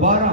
12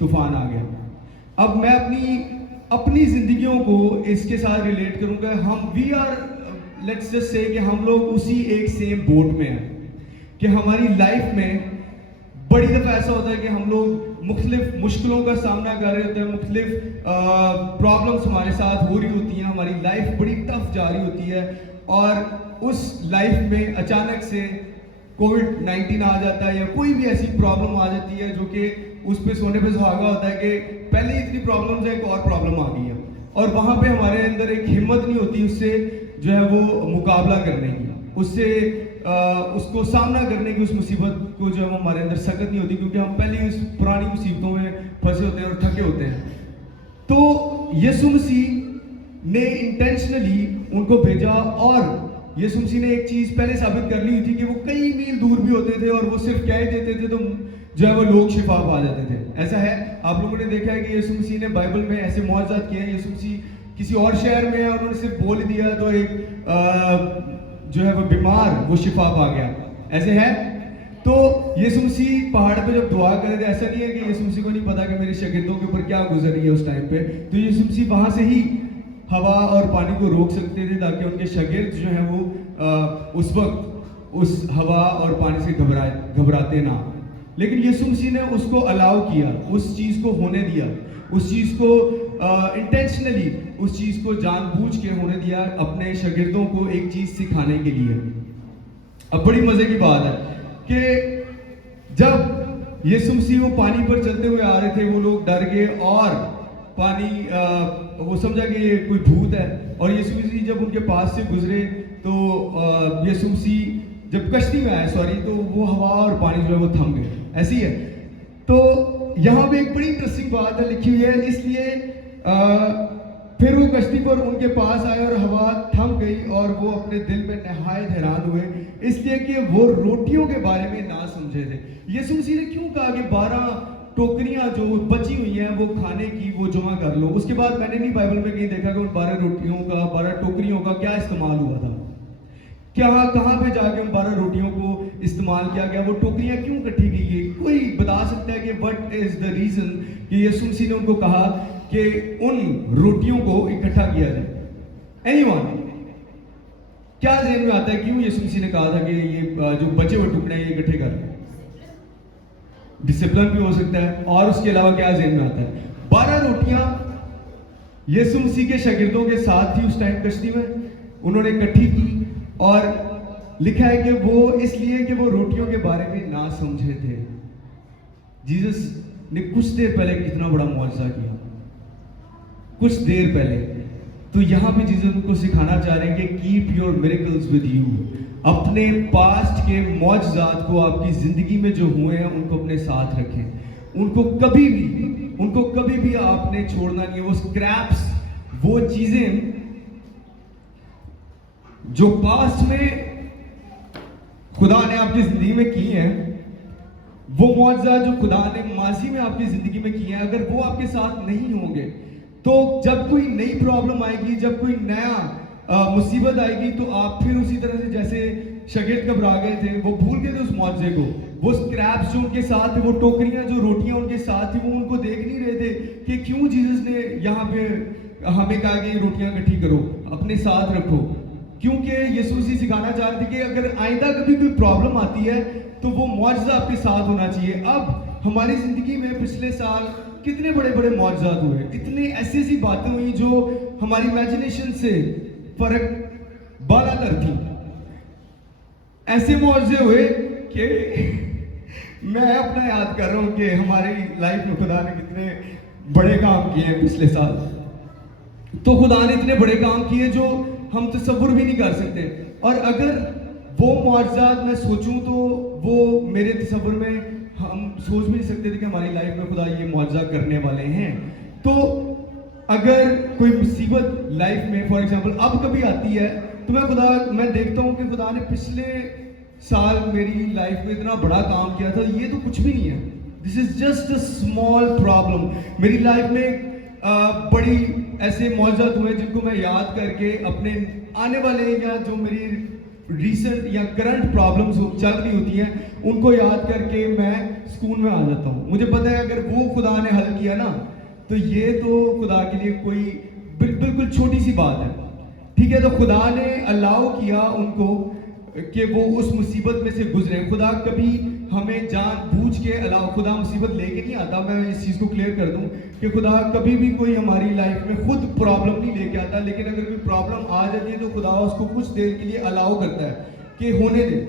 طوفان آ گیا. اب میں اپنی زندگیوں کو اس کے ساتھ ریلیٹ کروں گا. ہم we are let's just say کہ ہم لوگ اسی ایک سیم بوٹ میں ہیں کہ ہماری لائف میں بڑی دفعہ ایسا ہوتا ہے کہ ہم لوگ مختلف مشکلوں کا سامنا کر رہے ہوتے ہیں, مختلف پرابلمس ہمارے ساتھ ہو رہی ہوتی ہیں, ہماری لائف بڑی ٹف جا رہی ہوتی ہے, اور اس لائف میں اچانک سے کووڈ-19 آ جاتا ہے یا کوئی بھی ایسی پرابلم آ جاتی ہے جو کہ اس پہ سونے پہ سہاگا ہوتا ہے کہ پہلے ہی اتنی پرابلمز ہیں, ایک اور پرابلم آ گئی ہے, اور وہاں پہ ہمارے اندر ایک ہمت نہیں ہوتی اس سے جو ہے وہ مقابلہ کرنے کی, اس سے اس کو سامنا کرنے کی, اس مصیبت کو جو ہے وہ ہمارے اندر سخت نہیں ہوتی, کیونکہ ہم پہلے ہی اس پرانی مصیبتوں میں پھنسے ہوتے ہیں اور تھکے ہوتے ہیں. تو یسوع مسیح نے انٹینشنلی ان کو بھیجا, اور یسوع مسیح نے ایک چیز پہلے ثابت کر لی ہوئی تھی کہ وہ کئی میل دور بھی ہوتے تھے اور وہ صرف کہہ ہی دیتے تھے تو جو ہے وہ لوگ شفا پا جاتے تھے. ایسا ہے, آپ لوگوں نے دیکھا ہے کہ یسوع مسیح نے بائبل میں ایسے معجزات کیے ہیں. یسوع مسیح کسی اور شہر میں ہے, انہوں نے صرف بول دیا تو ایک جو ہے وہ بیمار وہ شفا پا گیا. ایسے ہے. تو یسوع مسیح پہاڑ پہ جب دعا کرے تھے, ایسا نہیں ہے کہ یسوع مسیح کو نہیں پتا کہ میرے شاگردوں کے اوپر کیا گزر رہی ہے اس ٹائم پہ, تو یسوع مسیح وہاں سے ہی ہوا اور پانی کو روک سکتے تھے تاکہ ان کے شاگرد جو ہیں وہ اس وقت اس ہوا اور پانی سے گھبراتے نہ. لیکن یسوع مسیح نے اس کو الاؤ کیا, اس چیز کو ہونے دیا, اس چیز کو انٹینشنلی اس چیز کو جان بوجھ کے ہونے دیا, اپنے شاگردوں کو ایک چیز سکھانے کے لیے. اب بڑی مزے کی بات ہے کہ جب یسوع مسیح وہ پانی پر چلتے ہوئے آ رہے تھے, وہ لوگ ڈر گئے اور پانی وہ سمجھا کہ یہ کوئی بھوت ہے, اور یسوع مسیح جب ان کے پاس سے گزرے تو یسوع مسیح جب کشتی میں آئے تو وہ ہوا اور پانی جو ہے وہ تھم گئے. ایسی ہے. تو یہاں پہ ایک بڑی انٹرسٹنگ بات ہے لکھی ہوئی ہے, اس لیے پھر وہ کشتی پر ان کے پاس آئے اور ہوا تھم گئی, اور وہ اپنے دل میں نہایت حیران ہوئے, اس لیے کہ وہ روٹیوں کے بارے میں نہ سمجھے تھے. یسوع مسیح نے کیوں کہا کہ 12 ٹوکریاں جو بچی ہوئی ہیں وہ کھانے کی وہ جمع کر لو. اس کے بعد میں نے نہیں بائبل میں کہیں دیکھا کہ ان 12 روٹیوں کا 12 ٹوکریوں کا کیا استعمال ہوا تھا, کہاں پہ جا کے ان 12 روٹیوں کو استعمال کیا گیا, وہ ٹوکریاں کیوں کٹھی گئی ہے. کوئی بتا سکتا ہے کہ وٹ از دا ریزن کہ یسوع مسیح نے ان کو کہا کہ ان روٹیوں کو اکٹھا کیا جائے. اینی ون, کیا ذہن میں آتا ہے کیوں یسوع مسیح نے کہا تھا کہ یہ جو بچے ہوئے ٹکڑے ہیں یہ اکٹھے کر لیں؟ ڈسپلن بھی ہو سکتا ہے, اور اس کے علاوہ کیا ذہن میں آتا ہے؟ 12 روٹیاں یسوع مسیح کے شاگردوں کے ساتھ تھی اس ٹائم کشتی میں, انہوں نے اکٹھی کی, اور لکھا ہے کہ وہ اس لیے کہ وہ روٹیوں کے بارے میں نہ سمجھے تھے. جیسس نے کچھ دیر پہلے کتنا بڑا معجزہ کیا, کچھ دیر پہلے. تو یہاں پہ جیسس ان کو سکھانا چاہ رہے ہیں کہ cap your miracles with you, اپنے پاسٹ کے معجزات کو آپ کی زندگی میں جو ہوئے ہیں ان کو اپنے ساتھ رکھیں, ان کو کبھی بھی آپ نے چھوڑنا نہیں ہے. وہ اسکریپس, وہ چیزیں جو پاسٹ میں خدا نے آپ کی زندگی میں کی ہیں, وہ معجزات جو خدا نے ماضی میں آپ کی زندگی میں کیے ہیں, اگر وہ آپ کے ساتھ نہیں ہوں گے تو جب کوئی نئی پرابلم آئے گی, جب کوئی نیا مصیبت آئے گی, تو آپ پھر اسی طرح سے جیسے شاگرد گھبرا گئے تھے, وہ بھول گئے تھے اس معجزے کو. وہ اسکریپس جو ان کے ساتھ تھے, وہ ٹوکریاں جو روٹیاں ان کے ساتھ تھی, وہ ان کو دیکھ نہیں رہے تھے کہ کیوں جیسس نے یہاں پہ ہمیں کہا کہ یہ روٹیاں اکٹھی کرو, اپنے ساتھ رکھو. کیونکہ یسوع مسیح سکھانا چاہتے تھے کہ اگر آئندہ کبھی کوئی پرابلم آتی ہے تو وہ معجزہ آپ کے ساتھ ہونا چاہیے. اب ہماری زندگی میں پچھلے سال کتنے بڑے بڑے معجزات ہوئے, اتنے ایسی باتیں ہوئی جو ہماری امیجنیشن سے فرق بالا تر تھی. ایسے معجزے ہوئے کہ میں اپنا یاد کر رہا ہوں کہ ہماری لائف میں خدا نے کتنے بڑے کام کیے ہیں پچھلے سال. تو خدا نے اتنے بڑے کام کیے جو ہم تصور بھی نہیں کر سکتے, اور اگر وہ معجزات میں سوچوں تو وہ میرے تصور میں ہم سوچ بھی نہیں سکتے تھے کہ ہماری لائف میں خدا یہ معجزہ کرنے والے ہیں. تو اگر کوئی مصیبت لائف میں فار ایگزامپل اب کبھی آتی ہے تو میں دیکھتا ہوں کہ خدا نے پچھلے سال میری لائف میں اتنا بڑا کام کیا تھا, یہ تو کچھ بھی نہیں ہے. This is just a small problem. میری لائف میں بڑی ایسے معجزات ہوئے جن کو میں یاد کر کے اپنے آنے والے یا جو میری ریسنٹ یا کرنٹ پرابلمز چل رہی ہوتی ہیں ان کو یاد کر کے میں سکون میں آ جاتا ہوں. مجھے پتہ ہے اگر وہ خدا نے حل کیا نا تو یہ تو خدا کے لیے کوئی بالکل چھوٹی سی بات ہے. ٹھیک ہے, تو خدا نے الاؤ کیا ان کو کہ وہ اس مصیبت میں سے گزرے. خدا کبھی ہمیں جان بوجھ کے خدا مصیبت لے کے نہیں آتا. میں اس چیز کو کلیئر کر دوں کہ خدا کبھی بھی کوئی ہماری لائف میں خود پرابلم نہیں لے کے آتا, لیکن اگر کوئی پرابلم آ جاتی ہے تو خدا اس کو کچھ دیر کے لیے الاؤ کرتا ہے کہ ہونے دے,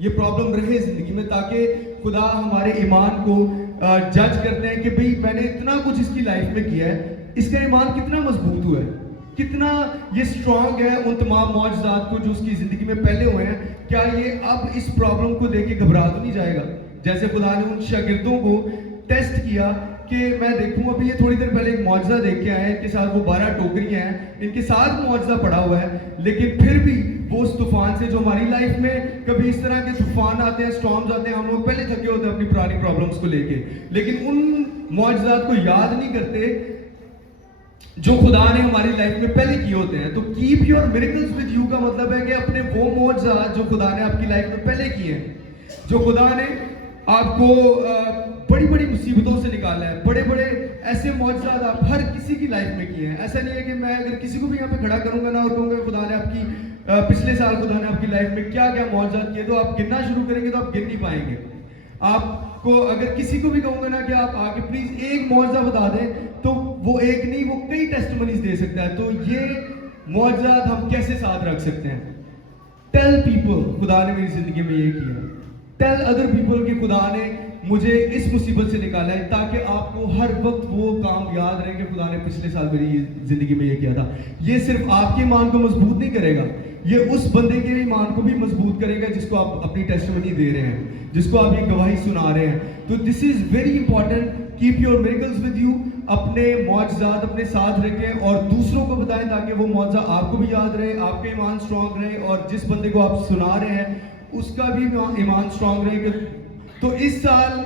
یہ پرابلم رہے زندگی میں, تاکہ خدا ہمارے ایمان کو جج کرتے ہیں کہ بھئی میں نے اتنا کچھ اس کی لائف میں کیا ہے, اس کا ایمان کتنا مضبوط ہوا ہے, کتنا یہ اسٹرانگ ہے ان تمام معجزات کو جو اس کی زندگی میں پہلے ہوئے ہیں. کیا یہ اب اس پرابلم کو دیکھ کے گھبرا تو نہیں جائے گا؟ جیسے خدا نے ان شاگردوں کو ٹیسٹ کیا کہ میں دیکھوں, ابھی یہ تھوڑی دیر پہلے ایک معجزہ دیکھ کے آئے ہیں, ان کے ساتھ وہ 12 ٹوکریاں ہیں, ان کے ساتھ معجزہ پڑا ہوا ہے, لیکن پھر بھی وہ اس طوفان سے, جو ہماری لائف میں کبھی اس طرح کے طوفان آتے ہیں, اسٹارمز آتے ہیں, ہم لوگ پہلے تھکے ہوتے ہیں اپنی پرانی پرابلمس کو لے کے, لیکن ان معجزات کو یاد نہیں کرتے جو خدا نے ہماری لائف میں پہلے کیے ہوتے ہیں. تو cap your miracles with you کا مطلب ہے کہ اپنے وہ معجزات جو خدا نے آپ کی لائف میں پہلے کیے ہیں, جو خدا نے آپ کو بڑی بڑی مصیبتوں سے نکالا ہے, بڑے بڑے ایسے معجزات آپ ہر کسی کی لائف میں کیے ہیں. ایسا نہیں ہے کہ میں اگر کسی کو بھی یہاں پہ کھڑا کروں گا نا اور کہوں گا خدا نے آپ کی پچھلے سال خدا نے آپ کی لائف میں کیا کیا معجزات کیے, تو آپ گننا شروع کریں گے تو آپ گن نہیں پائیں گے. آپ کو اگر کسی کو بھی کہوں گا نا کہ آپ آگے پلیز ایک معجزہ بتا دیں, تو وہ ایک نہیں, وہ کئی ٹیسٹمنیز دے سکتا ہے. تو یہ معجزات ہم کیسے ساتھ رکھ سکتے ہیں؟ ٹیل پیپل خدا نے میری زندگی میں یہ کیا, ٹیل ادر پیپل کہ خدا نے مجھے اس مصیبت سے نکالا ہے, تاکہ آپ کو ہر وقت وہ کام یاد رہے کہ خدا نے پچھلے سال میری زندگی میں یہ کیا تھا. یہ صرف آپ کے ایمان کو مضبوط نہیں کرے گا, یہ اس بندے کے ایمان کو بھی مضبوط کرے گا جس کو آپ اپنی ٹیسٹمنی دے رہے ہیں, جس کو آپ یہ گواہی سنا رہے ہیں. تو this is very important, keep your miracles with you, اپنے معجزات اپنے ساتھ رکھیں اور دوسروں کو بتائیں تاکہ وہ معجزہ آپ کو بھی یاد رہے, آپ کا ایمان اسٹرانگ رہے, اور جس بندے کو آپ سنا رہے ہیں اس کا بھی ایمان اسٹرانگ رہے. تو اس سال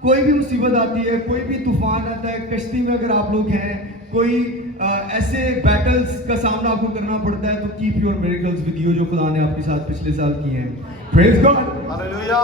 کوئی بھی مصیبت آتی ہے, کوئی بھی طوفان آتا ہے, کشتی میں اگر آپ لوگ ہیں, کوئی ایسے بیٹلز کا سامنا آپ کو کرنا پڑتا ہے, تو cap your miracles with you جو خدا نے آپ کے ساتھ پچھلے سال کیے ہیں. پریز گاڈ, ہاللیلویہ.